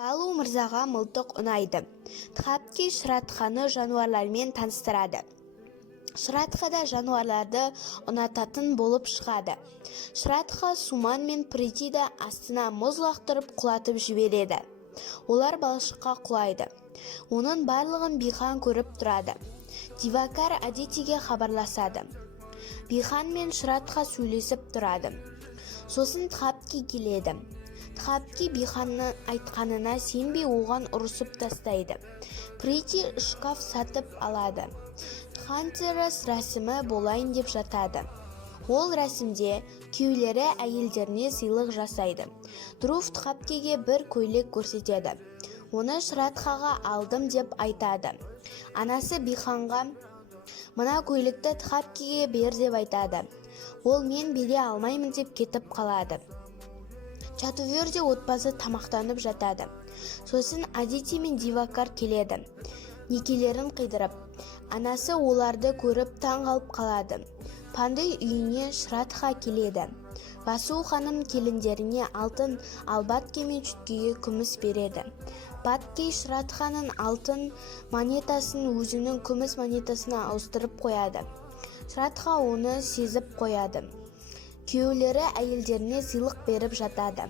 Балу мырзаға мылтық ұнайды. Тхапки Шыратханы жануарлармен таныстырады. Шыратха да жануарларды ұнататын болып шығады. Шыратха Суман мен Притиді астына мұз лақтырып құлатып жібереді. Олар балшыққа құлайды. Оның барлығын Бихан көріп тұрады. Дивакар Адитиге хабарласады. Бихан мен Шыратха сөйлесіп тұрады. Сосын Тхапки келеді. Тхапки Биханның айтқанына сенбей оған ұрысып тастайды. Прити шкаф сатып алады. Хантерас рәсімі болайын деп жатады. Ол рәсімде күйеулері әйелдеріне сыйлық жасайды. Друф Тхапкиге бір көйлек көрсетеді. Оны Шыратхаға алдым деп айтады. Анасы Биханға мына көйлекті Тхапкиге бер деп айтады. Ол мен бере алмаймын деп кетіп қалады. Чатуверде отбасы тамақтанып жатады. Сосын Адити мен Дивакар келеді. Некелерін қидырып, анасы оларды көріп таң қалып қалады. Пандай үйіне Шыратха келеді. Васу ханым келіндеріне алтын, ал Батке мен Чүткеге күміс береді. Батке Шыратханың алтын монетасын өзінің күміс монетасына ауыстырып қояды. Шыратха оны сезіп қояды. Күйеулері әйелдеріне сыйлық беріп жатады.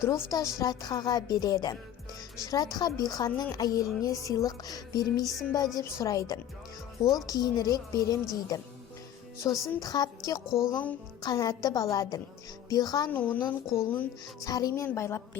Друф та Шыратхаға береді. Шыратха Биханның әйеліне сыйлық бермейсің ба деп сұрайды. Ол кейінірек берем дейді. Сосын Тхапки қолын қанатып алады. Бихан оның қолын саримен байлап береді.